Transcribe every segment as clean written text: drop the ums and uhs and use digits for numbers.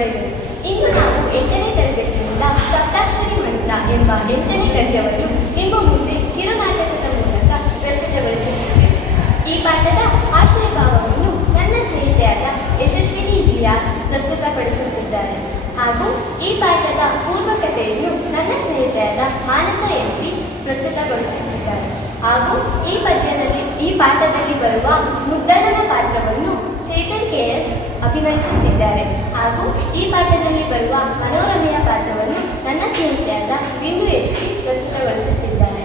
ಶುಭೋದಯ. ಇಂದು ನಾವು 8ನೇ ತರಗತಿಯಿಂದ ಸಪ್ತಾಕ್ಷರಿ ಮಂತ್ರ ಎಂಬ 8ನೇ ಗದ್ಯವನ್ನು ನಿಮ್ಮ ಮುಂದೆ ಕಿರುನಾಟಕದ ಮೂಲಕ ಪ್ರಸ್ತುತಗೊಳಿಸುತ್ತೇವೆ. ಈ ಪಾಠದ ಆಶಯಭಾವವನ್ನು ನನ್ನ ಸ್ನೇಹಿತೆಯಾದ ಯಶಸ್ವಿನಿ ಜಿಆರ್ ಪ್ರಸ್ತುತಪಡಿಸುತ್ತಿದ್ದಾರೆ. ಹಾಗೂ ಈ ಪಾಠದ ಪೂರ್ವಕತೆಯನ್ನು ನನ್ನ ಸ್ನೇಹಿತೆಯಾದ ಮಾನಸ ಎಂಪಿ ಪ್ರಸ್ತುತಗೊಳಿಸುತ್ತಿದ್ದಾರೆ. ಹಾಗೂ ಈ ಪಾಠದಲ್ಲಿ ಬರುವ ಮುದ್ದಣ್ಣನ ಪಾತ್ರವನ್ನು ಚೇತನ್ ಕೆಎಸ್ ಅಭಿನಯಿಸುತ್ತಿದ್ದಾರೆ. ಹಾಗೂ ಈ ಪಾಠದಲ್ಲಿ ಬರುವ ಮನೋರಮೆಯ ಪಾತ್ರವನ್ನು ನನ್ನ ಸ್ನೇಹಿತೆಯಾದ ಬಿಂದು HP ಪ್ರಸ್ತುತಗೊಳಿಸುತ್ತಿದ್ದಾರೆ.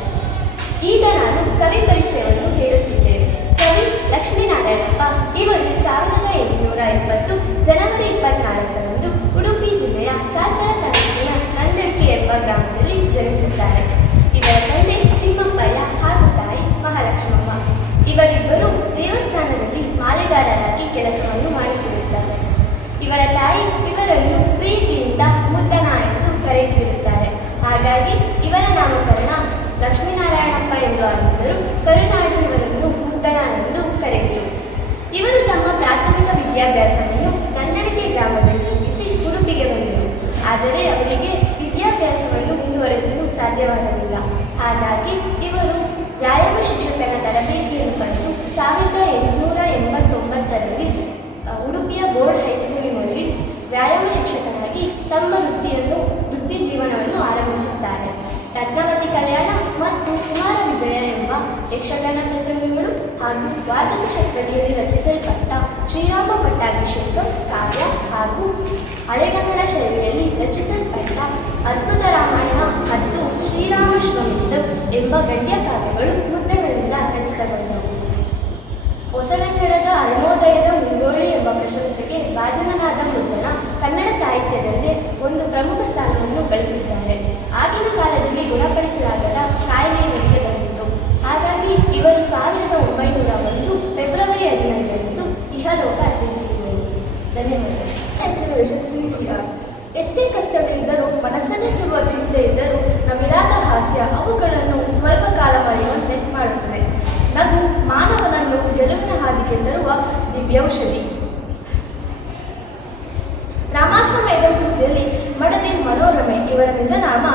ಈಗ ನಾನು ಕವಿ ಪರಿಚಯವನ್ನು ಹೇಳುತ್ತಿದ್ದೇನೆ. ಕವಿ ಲಕ್ಷ್ಮೀನಾರಾಯಣಪ್ಪ ಇವರು 1870 ಜನವರಿ 24ರಂದು ಉಡುಪಿ ಜಿಲ್ಲೆಯ ಕಾರ್ಕಳ ತಾಲೂಕಿನ ನಂದಳಿಕೆ ಎಂಬ ಗ್ರಾಮದಲ್ಲಿ ಜನಿಸುತ್ತಾರೆ. ಇವರ ತಂದೆ ತಿಮ್ಮಪ್ಪಯ್ಯ ಹಾಗೂ ತಾಯಿ ಮಹಾಲಕ್ಷ್ಮಮ್ಮ. ಇವರಿಬ್ಬರು ದೇವಸ್ಥಾನದಲ್ಲಿ ಮಾಲೆಗಾರರಾಗಿ ಕೆಲಸವನ್ನು ಮಾಡುತ್ತಿರುತ್ತಾರೆ. ಇವರ ತಾಯಿ ಇವರನ್ನು ಪ್ರೀತಿಯಿಂದ ಮುದ್ದಣ ಎಂದು ಕರೆಯುತ್ತಿರುತ್ತಾರೆ. ಹಾಗಾಗಿ ಇವರ ನಾಮಕರಣ ಲಕ್ಷ್ಮೀನಾರಾಯಣಪ್ಪ ಎಂದು ಆಗಿದ್ದರೂ ಕರುನಾಡು ಇವರನ್ನು ಮುದ್ದಣ ಎಂದು ಕರೆಯುತ್ತಾರೆ. ಇವರು ತಮ್ಮ ಪ್ರಾಥಮಿಕ ವಿದ್ಯಾಭ್ಯಾಸವನ್ನು ನಂದಳಿಕೆ ಗ್ರಾಮದಲ್ಲಿ ಮುಗಿಸಿ ಉಡುಪಿಗೆ ಬಂದರು. ಆದರೆ ಅವರಿಗೆ ವಿದ್ಯಾಭ್ಯಾಸವನ್ನು ಮುಂದುವರೆಸಲು ಸಾಧ್ಯವಾಗಲಿಲ್ಲ. ಹಾಗಾಗಿ ಇವರು ವ್ಯಾಯಾಮ ಶಿಕ್ಷಕನ ತರಬೇತಿಯನ್ನು ಪಡೆದು 1889ರಲ್ಲಿ ಉಡುಪಿಯ ಬೋರ್ಡ್ ಹೈಸ್ಕೂಲಿನಲ್ಲಿ ವ್ಯಾಯಾಮ ಶಿಕ್ಷಕನಾಗಿ ತಮ್ಮ ವೃತ್ತಿ ಜೀವನವನ್ನು ಆರಂಭಿಸುತ್ತಾರೆ. ರತ್ನಾವತಿ ಕಲ್ಯಾಣ ಮತ್ತು ಕುಮಾರ ವಿಜಯ ಎಂಬ ಯಕ್ಷಗಾನ ಪ್ರಸಂಗಗಳು ಹಾಗೂ ವಾರ್ಧಕ ಶತಕದಲ್ಲಿ ರಚಿಸಲ್ಪಟ್ಟ ಶ್ರೀರಾಮ ಪಟ್ಟಾಭಿಷೇಕ ಕಾವ್ಯ ಹಾಗೂ ಹಳೆಗನ್ನಡ ಶೈಲಿಯಲ್ಲಿ ರಚಿಸಲ್ಪಟ್ಟ ಅದ್ಭುತ ರಾಮಾಯಣ ಮತ್ತು ಶ್ರೀರಾಮಶ್ವಮೇಧಂ ಎಂಬ ಗದ್ಯ ಕಾವ್ಯಗಳು ಮುದ್ದಣದಿಂದ ರಚಿತಗೊಂಡವು. ಹೊಸಗನ್ನಡದ ಅರುಣೋದಯದ ಮುಂಗೋಳಿ ಎಂಬ ಪ್ರಶಂಸೆಗೆ ಭಾಜನನಾದ ಮುದ್ದಣ ಕನ್ನಡ ಸಾಹಿತ್ಯದಲ್ಲಿ ಒಂದು ಪ್ರಮುಖ ಸ್ಥಾನವನ್ನು ಗಳಿಸಿದ್ದಾರೆ. ಆಗಿನ ಕಾಲದಲ್ಲಿ ಗುಣಪಡಿಸಲಾಗದ ಕಾಯಿಲೆ ಇವರಿಗೆ ಬಂದಿತ್ತು. ಹಾಗಾಗಿ ಇವರು 1901 ಫೆಬ್ರವರಿ 15ರಂದು ಇಹಲೋಕ ತ್ಯಜಿಸಿದರು. ಧನ್ಯವಾದಗಳು. ಹೆಸರು ಯಶಸ್ವಿನಿ ಜಿಆರ್. ಎಷ್ಟೇ ಕಷ್ಟಗಳಿದ್ದರೂ, ಮನಸ್ಸನ್ನೇ ಸುಡುವ ಚಿಂತೆ ಇದ್ದರೂ ನವಿರಾದ ಹಾಸ್ಯ ಅವುಗಳನ್ನು ಸ್ವಲ್ಪ ಕಾಲ ಮರೆಯುವಂತೆ ಮಾಡುತ್ತದೆ. ನಗು ಮಾನವನನ್ನು ಗೆಲುವಿನ ಹಾದಿಗೆ ತರುವ ದಿವ್ಯೌಷಧಿ. ರಾಮಾಶ್ವಮೇಧಂ ಕೃತಿಯಲ್ಲಿ ಮಡದಿ ಮನೋರಮೆ ಇವರ ನಿಜನಾಮ.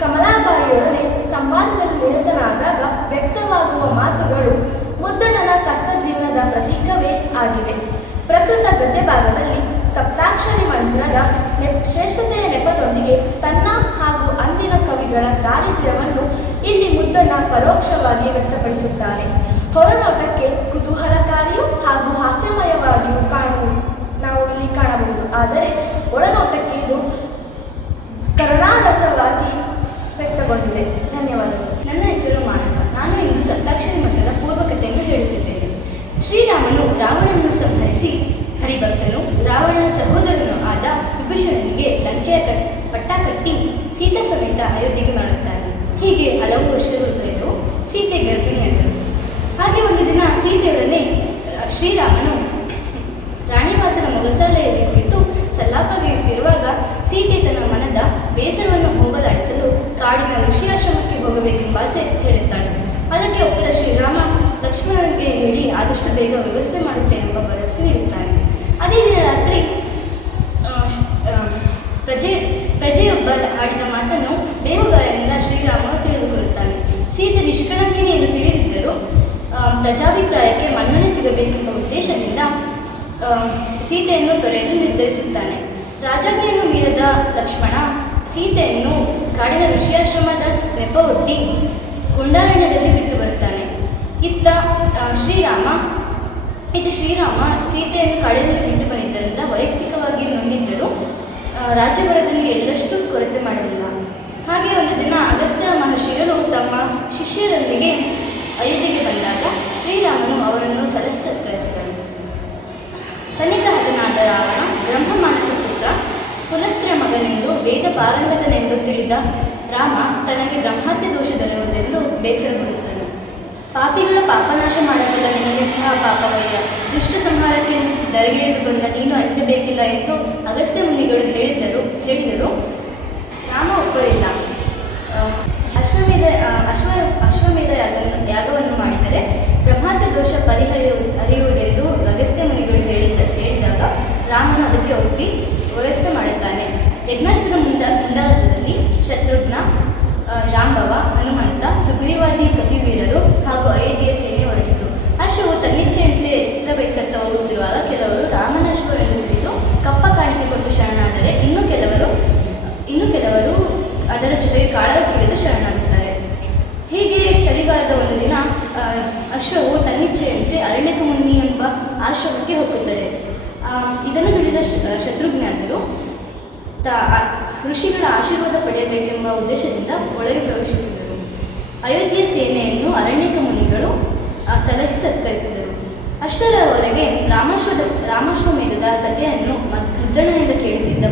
ಕಮಲಾಬಾಯಿಯೊಡನೆ ಸಂವಾದದಲ್ಲಿ ನಿರತನಾದಾಗ ವ್ಯಕ್ತವಾಗುವ ಮಾತುಗಳು ಮುದ್ದಣ್ಣನ ಕಷ್ಟ ಜೀವನದ ಪ್ರತೀಕವೇ ಆಗಿವೆ. ಪ್ರಕೃತ ಗದ್ಯ ಭಾಗದಲ್ಲಿ ಸಪ್ತಾಕ್ಷರಿ ಮಂತ್ರದ ಶ್ರೇಷ್ಠತೆಯ ನೆಪದೊಂದಿಗೆ ತನ್ನ ಹಾಗೂ ಅಂದಿನ ಕವಿಗಳ ದಾರಿದ್ರ್ಯವನ್ನು ಇಲ್ಲಿ ಮುದ್ದಣ್ಣ ಪರೋಕ್ಷವಾಗಿ ವ್ಯಕ್ತಪಡಿಸುತ್ತಾನೆ. ಹೊರನೋಟಕ್ಕೆ ಕುತೂಹಲಕಾರಿಯೂ ಹಾಗೂ ಹಾಸ್ಯಮಯವಾಗಿಯೂ ನಾವು ಇಲ್ಲಿ ಕಾಣಬಹುದು. ಆದರೆ ಒಳನೋಟಕ್ಕೆ ಇದು ಕರುಣಾರಸವಾಗಿ ವ್ಯಕ್ತಗೊಂಡಿದೆ. ಧನ್ಯವಾದಗಳು. ನನ್ನ ಹೆಸರು ಮಾನಸ. ನಾನು ಇಂದು ಸಪ್ತಾಕ್ಷರಿ ಮಂತ್ರದ ಪೂರ್ವಕತೆಯನ್ನು ಹೇಳುತ್ತಿದ್ದೇನೆ. ಶ್ರೀರಾಮನು ರಾವಣನನ್ನು ಸಂಹರಿಸಿ ಹರಿಭಕ್ತನು ರಾವಣನ ಸಹೋದರನು ಆದ ವಿಭೀಷಣನಿಗೆ ಲಂಕೆಯ ಪಟ್ಟ ಕಟ್ಟಿ ಸೀತಾ ಸಮೇತ ಅಯೋಧ್ಯೆಗೆ ಮಾಡುತ್ತಾನೆ. ಹೀಗೆ ಹಲವು ವರ್ಷಗಳು ಕಳೆದು ಸೀತೆ ಗರ್ಭಿಣಿಯಾದರು. ಹಾಗೆ ಒಂದು ದಿನ ಸೀತೆಯೊಡನೆ ಶ್ರೀರಾಮನು ರಾಣಿವಾಸನ ಮೊಗಸಾಲೆಯಲ್ಲಿ ಕುಳಿತು ಸಲ್ಲಾಪಗೈಯುತ್ತಿರುವಾಗ ಸೀತೆ ತನ್ನ ಮನದ ಬೇಸರವನ್ನು ಹೋಗಲಾಡಿಸಲು ಕಾಡಿನ ಋಷಿಯಾಶ್ರಮಕ್ಕೆ ಹೋಗಬೇಕೆಂಬ ಆಸೆ ಹೇಳುತ್ತಾಳೆ. ಅದಕ್ಕೆ ಒಪ್ಪದ ಶ್ರೀರಾಮ ಲಕ್ಷ್ಮಣನಿಗೆ ಹೇಳಿ ಆದಷ್ಟು ಬೇಗ ವ್ಯವಸ್ಥೆ ಮಾಡುತ್ತೇನೆಂಬ ಭರವಸೆ ನೀಡುತ್ತಾನೆ. ಅದೇ ದಿನ ರಾತ್ರಿ ಪ್ರಜೆಯೊಬ್ಬ ಆಡಿದ ಮಾತನ್ನು ಬೇಹುಗಾರರಿಂದ ಶ್ರೀರಾಮನು ತಿಳಿದುಕೊಳ್ಳುತ್ತಾನೆ. ಸೀತೆ ನಿಷ್ಕಳಂಕಿನಿ ಎಂದು ತಿಳಿದಿದ್ದರೂ ಪ್ರಜಾಭಿಪ್ರಾಯಕ್ಕೆ ಮನ್ನಣೆ ಸಿಗಬೇಕೆಂಬ ಉದ್ದೇಶದಿಂದ ಸೀತೆಯನ್ನು ತೊರೆಯಲು ನಿರ್ಧರಿಸುತ್ತಾನೆ. ರಾಜಾಜ್ಞೆಯನ್ನು ಮೀರದ ಲಕ್ಷ್ಮಣ ಸೀತೆಯನ್ನು ಕಾಡಿನ ಋಷಿಯಾಶ್ರಮದ ನೆಪವೊಡ್ಡಿ ಗುಂಡಾರಣ್ಯದಲ್ಲಿ ಬಿಟ್ಟು ಬರುತ್ತಾನೆ. ಇತ್ತ ಶ್ರೀರಾಮ ಸೀತೆಯನ್ನು ಕಾಡಿನಲ್ಲಿ ಬಿಟ್ಟು ಬಂದಿದ್ದರಿಂದ ವೈಯಕ್ತಿಕವಾಗಿ ನೊಂದಿದ್ದರೂ ರಾಜ್ಯಭರದಲ್ಲಿ ಎಳ್ಳಷ್ಟು ಕೊರತೆ ಮಾಡಲಿಲ್ಲ. ಹಾಗೆ ಒಂದು ದಿನ ಅಗಸ್ತ್ಯ ಮಹರ್ಷಿಗಳು ತಮ್ಮ ಶಿಷ್ಯರೊಂದಿಗೆ ಅಯೋಧ್ಯೆಗೆ ಬಂದಾಗ ಶ್ರೀರಾಮನು ಅವರನ್ನು ಸತ್ಕರಿಸಿದರು. ತನ್ನಿಂದ ಹತನಾದ ರಾವಣ ಬ್ರಹ್ಮಮಾನಸ ಪುತ್ರ ಪುಲಸ್ತ್ಯ ಮಗನೆಂದು ವೇದ ಪಾರಂಗತನೆಂದು ತಿಳಿದ ರಾಮ ತನಗೆ ಬ್ರಹ್ಮತ್ಯ ದೋಷ ದೊರೆಯುವುದೆಂದು ಬೇಸರಗೊಳ್ಳುತ್ತನು. ಪಾಪಿಗಳ ಪಾಪನಾಶ ಮಾಡಬಲ್ಲ ನಿನಗೆಂತಹ ಪಾಪವಯ್ಯ, ದುಷ್ಟ ಸಂಹಾರಕ್ಕೆ ದರಗಿಳಿದು ಬಂದ ನೀನು ಅಂಜಬೇಕಿಲ್ಲ ಎಂದು ಅಗಸ್ತ್ಯ ಮುನಿಗಳು ಹೇಳಿದರು. ರಾಮ ಒಪ್ಪಲಿಲ್ಲ. ಅಶ್ವಮೇಧ ಯಾಗವನ್ನು ಮಾಡಿದರೆ ಬ್ರಹ್ಮತ್ಯ ದೋಷ ಹರಿಯುವುದೆಂದು ಅಗಸ್ತ್ಯ ಮುನಿಗಳು ಹೇಳಿದಾಗ ರಾಮನು ಅದಕ್ಕೆ ಒಪ್ಪಿ ವ್ಯವಸ್ಥೆ ಮಾಡುತ್ತಾನೆ. ಯಜ್ಞಾಶ್ವದ ಮುಂದಾಳತ್ವದಲ್ಲಿ ಶತ್ರುಘ್ನ, ಜಾಂಬವ, ಹನುಮಂತ, ಸುಗ್ರೀವಾದಿ ಕಪಿವೀರರು ಹಾಗೂ ಅಯೋಧ್ಯೆಯ ಸೇನೆ ಹೊರಟಿತು. ಅಶ್ವವು ತನ್ನಿಚ್ಛೆಯಂತೆ ಎತ್ತಬೇಕತ್ತ ಹೋಗುತ್ತಿರುವಾಗ ಕೆಲವರು ರಾಮನ ಅಶ್ವವನ್ನು ತಿಳಿದು ಕಪ್ಪ ಕಾಣಿಕೆ ಕೊಟ್ಟು ಶರಣಾದರೆ ಇನ್ನು ಕೆಲವರು ಅದರ ಜೊತೆಗೆ ಕಾಳಕ್ಕಿಳಿದು ಶರಣಾಗುತ್ತಾರೆ. ಹೀಗೆ ಚಳಿಗಾಲದ ಒಂದು ದಿನ ಅಶ್ವವು ತನ್ನಿಚ್ಛೆಯಂತೆ ಅರಣ್ಯಕಮುನಿ ಎಂಬ ಆಶ್ರಮಕ್ಕೆ ಹೋಗುತ್ತದೆ. ಇದನ್ನು ತಿಳಿದ ಶತ್ರುಘ್ನಾದರು ಋಷಿಗಳ ಆಶೀರ್ವಾದ ಪಡೆಯಬೇಕೆಂಬ ಉದ್ದೇಶದಿಂದ ಒಳಗೆ ಪ್ರವೇಶಿಸಿದರು. ಅಯೋಧ್ಯೆಯ ಸೇನೆಯನ್ನು ಅರಣ್ಯಕಮುನಿಗಳು ಸಲಹಿ ಸತ್ಕರಿಸಿದರು. ಅಷ್ಟರವರೆಗೆ ರಾಮಾಶ್ವಮೇಧದ ಕಥೆಯನ್ನು ಮುದ್ದಣದಿಂದ ಕೇಳುತ್ತಿದ್ದ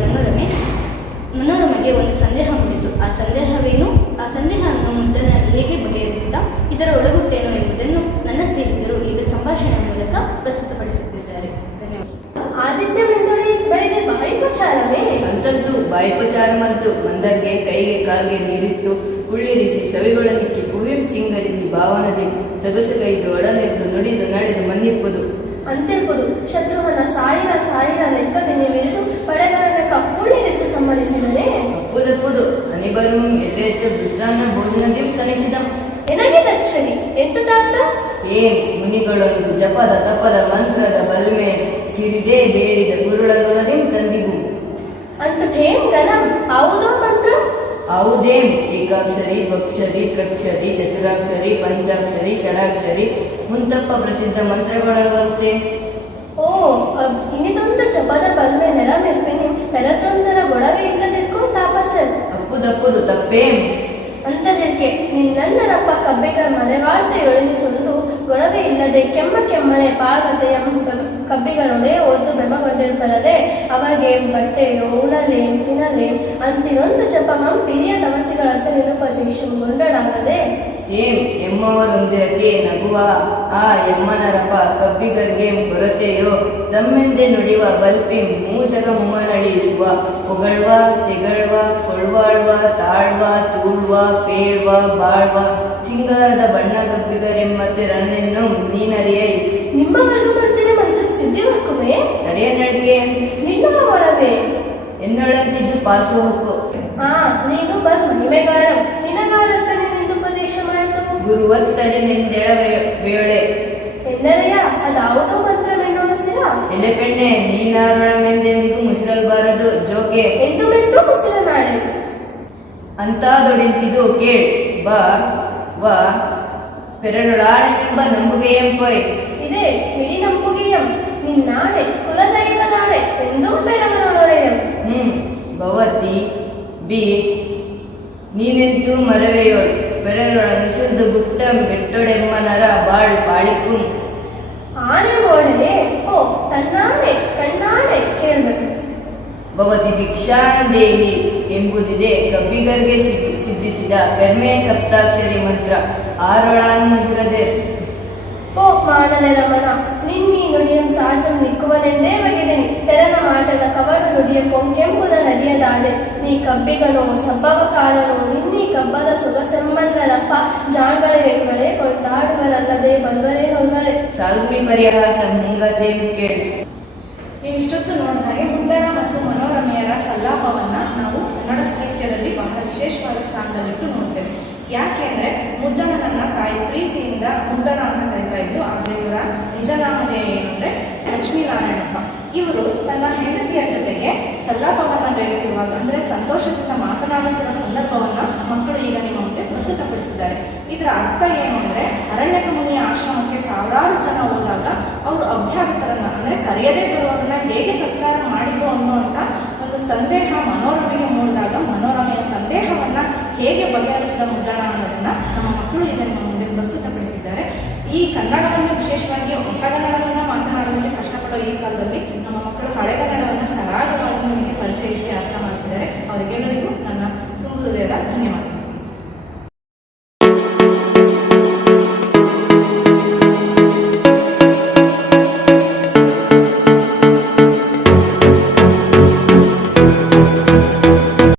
ಮನೋರಮೆಗೆ ಒಂದು ಸಂದೇಹ ಮೂಡಿತು. ಆ ಸಂದೇಹವನ್ನು ಮುದ್ದಣ ಹೇಗೆ ಬಗೆಹರಿಸಿದ, ಇದರ ಒಳಗುಟ್ಟೇನು ಎಂಬುದನ್ನು ನನ್ನ ಸ್ನೇಹಿತರು ಈಗ ಸಂಭಾಷಣೆಯ ಮೂಲಕ ಪ್ರಸ್ತುತಪಡಿಸುತ್ತಿದ್ದಾರೆ. ಧನ್ಯವಾದ. ಆದಿತ್ಯವೆಂದೊಡೆ ಬರೆದ ಬಾಯಿಪಚಾರವೇ? ಅಂತದ್ದು ಬಾಯಿಪಚಾರಮದ್ದು. ಮಂದರ್ಗೆ ಕೈಗೆ ಕಾಲಿಗೆ ನೀರಿತ್ತು ಕುಳ್ಳಿರಿಸಿ ಸವಿಗೊಳನಿಕ್ಕಿ ಕುವಿಂ ಸಿಂಗರಿಸಿ ಭಾವನದಿ ಸೊಗಸುಗೈದು ಒಡನಿದ್ದು ನುಡಿದು ನಡೆದು ಮನ್ನಿಪ್ಪುದು ಅಂತಿರ್ಬೋದು. ಶತ್ರುಘ್ನ ಸಾವಿರ ಲೆಕ್ಕದೆನೆವೆರಡು ಪಡೆಗಳನ್ನ ಕಪ್ಪುಳಿರಿತ್ತು ಸಮ್ಮತಿಸಿದರೆ ಅಪ್ಪುದಪ್ಪುದು ಅನಿಬರ್ಮಂ ಯಥೇಚ್ಛ ದೃಷ್ಟಾನ್ನ ಭೋಜನದಿ ತನಿಸಿದ ಎನಗೆ ದಕ್ಷಿಣಿ ಎಂತುಟಾತ ಏನ್ ಮುನಿಗಳೊಂದು ಜಪದ ತಪದ ಮಂತ್ರದ ಬಲ್ಮೆ ಕಿರಿದೇ ಬೇಡಿದ ಕುರುಳಲೊಳದೆ ತಂದಿಗೂ ಅಂತು ಠೇಂ ಗಣಂ ಯಾವುದೋ ಮಂತ್ರ ಔದೇಂ ಏಕಾಕ್ಷರಿ ದ್ವಕ್ಷರಿ ತ್ರಕ್ಷರಿ ಚತುರಾಕ್ಷರಿ ಪಂಚಾಕ್ಷರಿ ಷಡಾಕ್ಷರಿ ಮುಂತಪ್ಪ ಪ್ರಸಿದ್ಧ ಮಂತ್ರಗಳಂತೆ. ಓ ಇನ್ನಿದೊಂದು ಜಪದ ಬಲ್ಮೆ ನೆರವೇರ್ಪೇನೆ ನೆರತೊಂದರ ಗೊಡವೆ ಇಲ್ಲದಿರ್ಕೊಂಡು ತಾಪಸರ್ ಅಪ್ಪುದಪ್ಪುದು ತಪ್ಪೇಂ ಅಂತದಕ್ಕೆ ನಿನ್ನನ್ನರಪ್ಪ ಕಬ್ಬಿಗ ಮರೆವಾರ್ತೆ ಎಳಿಸೊಂದು ಗೊಡವೆ ಇಲ್ಲದೆ ಕೆಮ್ಮನೆ ಪಾರ್ವತೆಯ ಕಬ್ಬಿಗಳೊಡೆ ಓದು ಬೆಮಗೊಂಡಿರ್ಬರದೆ ಅವಾಗೆ ಬಟ್ಟೆಯೋ ಉಣಲೇಂ ತಿನ್ನಲೇಂ ಅಂತಿನೊಂದು ಜಪಮಂ ಪಿರಿಯ ತಮಸಿಗಳಂತೆ ನಿರುಪದೇಶಗೊಂಡಡಾಗದೆ ಏಂ ಎಮ್ಮವರೊಂದಿರಕ್ಕೆ ನಗುವ ಆ ಎಮ್ಮನರಪ ಕಬ್ಬಿಗರಿಗೆ ಕೊರತೆಯೋ ತಮ್ಮೆಂದೆ ನುಡಿವ ಬಲ್ಪಿಂ ಮೂಜಗ ಮುಮ್ಮನಳಿಸುವ ಹೊಗಳ್ವ ತೆಗಳ್ವ ಕೊಳ್ವಾಳ್ವ ತಾಳ್ವ ತೂಳ್ವ ಪೇಳ್ವ ಬಾಳ್ವ ಸಿಂಗಾರದ ಬಣ್ಣ ಕಬ್ಬಿಗರೆಮ್ಮತ್ತೆ ರನ್ನೆನ್ನು ನೀನರಿಯೈ ನಿಮ್ಮ ವರ್ಗಮಂತಿನ ಮಂತ್ರ ಸಿದ್ಧಿವರ್ಕುವೆ ತಡೆಯ ನಡಿಗೆ ನಿನ್ನ ಒಳವೆ ಎನ್ನೊಳಂತಿದ್ದು ಪಾಸು ಹೊಕ್ಕು ನೀನು ಬರ್ ಮಹಿಮೆಗಾರ ನಿನಗಾರತ್ತ ನಿನ್ನಿಂದು ಉಪದೇಶ ಮಾಡಿತು ಗುರುವತ್ತಡೆನೆಂದೆಳ ವೇಳೆ ಎಂದರೆಯ ಅದಾವುದೋ ಮಂತ್ರವೆನ್ನೊಣಸಿರ ಎಲೆ ಪೆಣ್ಣೆ ನೀನಾರೊಳಮೆಂದೆಂದಿಗೂ ಮುಸಿರಲ್ಬಾರದು ಜೋಕೆ ಎಂದು ಮೆಂದು ಮುಸಿರ ನಾಳೆ ಅಂತಾದೊಡೆಂತಿದು ಕೇಳ್ ಬ ವ ಪೆರಡೊಳಾಳೆನೆಂಬ ನಂಬುಗೆಯಂಪೊಯ್ ಇದೇ ಹಿಡಿ ನಂಬುಗೆಯಂ ನಿನ್ನಾಳೆ ಕುಲದೈವದಾಳೆ ಎಂದು ಬೆರಗರೊಳೊರೆಯಂ ಭವತಿ ಬಿ ನೀನೆಂತೂ ಮರವೆಯೋಳ್ ಬೆರಳೊಳನಿಸುದು ಗುಟ್ಟಂ ಬೆಟ್ಟೊಡೆಮ್ಮನರ ಬಾಳ್ ಬಾಳಿಕ್ಕುಂ ಆನೆ ಓಡಲೆ ಓ ತನ್ನಾಣೆ ಕಣ್ಣಾಣೆ ಕೇಳಬೇಕು ಭವತಿ ಭಿಕ್ಷಾಂದೇಹಿ ಎಂಬುದಿದೆ ಕಬ್ಬಿಗರಿಗೆ ಸಿದ್ಧಿಸಿದ ಪೆರ್ಮೆಯ ಸಪ್ತಾಕ್ಷರಿ ಮಂತ್ರ ಆರೊಳಾನ್ಮಸುರದೆ ಓ ಮಾಡಲೆ ರಮಣ ನಿನ್ನೀ ನುಡಿಯಂ ಸಾಜಂ ನಿಕ್ಕುವನೆಂದೇ ಬಗೆದೆನಿ ತೆರನ ಮಾಟದ ಕವಡು ನುಡಿಯ ಕೊಂಕೆಂಪುದ ನದಿಯದಾದೆ ನೀ ಕಬ್ಬಿಗನೋ ಸಬ್ಬವಕಾರನೋ ನಿನ್ನೀ ಕಬ್ಬದ ಸೊಗಸೆಮ್ಮನ್ನರಪ್ಪ ಜಾಂಗಳೆಗಳೇ ಕೊಂಡಾಡುವರಲ್ಲದೆ ಬಲ್ವರೇ ನೊಲ್ವರೆ ಸಾಲ್ಮಿ ಪರಿಹಾಸ ಮುಂಗತೆ ಕೇಳಿ. ನೀವು ಇಷ್ಟೊತ್ತು ನೋಡಿದಾಗೆ ಮುದ್ದಣ ಮತ್ತು ಮನೋರಮೆಯರ ಸಲ್ಲಾಪವನ್ನು ನಾವು ಕನ್ನಡ ಸಾಹಿತ್ಯದಲ್ಲಿ ಬಹಳ ವಿಶೇಷವಾದ ಸ್ಥಾನದಲ್ಲಿಟ್ಟು ನೋಡ್ತೇವೆ. ಯಾಕೆ ಅಂದರೆ ಮುದ್ದಣನನ್ನ ತಾಯಿ ಪ್ರೀತಿಯಿಂದ ಮುದ್ದಣ ಅಂತ ಕರೀತಾ ಇದ್ದು, ಆದರೆ ಇವರ ನಿಜನಾಮದೇ ಏನಂದರೆ ಲಕ್ಷ್ಮೀನಾರಾಯಣಪ್ಪ. ಇವರು ತನ್ನ ಹೆಂಡತಿಯ ಜೊತೆಗೆ ಸಲ್ಲಾಪವನ್ನು ಗೈಯುತ್ತಿರುವಾಗ ಅಂದರೆ ಸಂತೋಷದಿಂದ ಮಾತನಾಡುತ್ತಿರುವ ಸಂದರ್ಭವನ್ನು ಮಕ್ಕಳು ಈಗ ನಿಮ್ಮ ಮುಂದೆ ಪ್ರಸ್ತುತಪಡಿಸಿದ್ದಾರೆ. ಇದರ ಅರ್ಥ ಏನು ಅಂದರೆ ಅರಣ್ಯಕಮುನಿಯ ಆಶ್ರಮಕ್ಕೆ ಸಾವಿರಾರು ಜನ ಹೋದಾಗ ಅವರು ಅಭ್ಯಾಗತರನ್ನ ಅಂದರೆ ಕರೆಯದೇ ಬರುವವರನ್ನ ಹೇಗೆ ಸತ್ಕಾರ ಮಾಡಿದ್ರು ಅನ್ನುವಂಥ ಒಂದು ಸಂದೇಹ ಮನೋರಮೆಗೆ ಮೂಡಿದಾಗ ಮನೋರಮೆಯ ಸಂದೇಹವನ್ನು ಹೇಗೆ ಬಗೆಹರಿಸಿದ ಮುದ್ದಣ ಅನ್ನೋದನ್ನು ನಮ್ಮ ಮಕ್ಕಳು ಈಗ ನಿಮ್ಮ ಮುಂದೆ ಪ್ರಸ್ತುತಪಡಿಸಿದ್ದಾರೆ. ಈ ಕನ್ನಡವನ್ನು ವಿಶೇಷವಾಗಿ ಹೊಸಗನ್ನಡವನ್ನು ಮಾತನಾಡೋದಕ್ಕೆ ಕಷ್ಟಪಡೋ ಈ ಕಾಲದಲ್ಲಿ ನಮ್ಮ ಮಕ್ಕಳು ಹಳೆಗನ್ನಡವನ್ನು ಸರಾಗವಾಗಿ ನಮಗೆ ಪರಿಚಯಿಸಿ ಅರ್ಥ ಮಾಡಿಸಿದ್ದಾರೆ. ಅವರಿಗೆಲ್ಲರಿಗೂ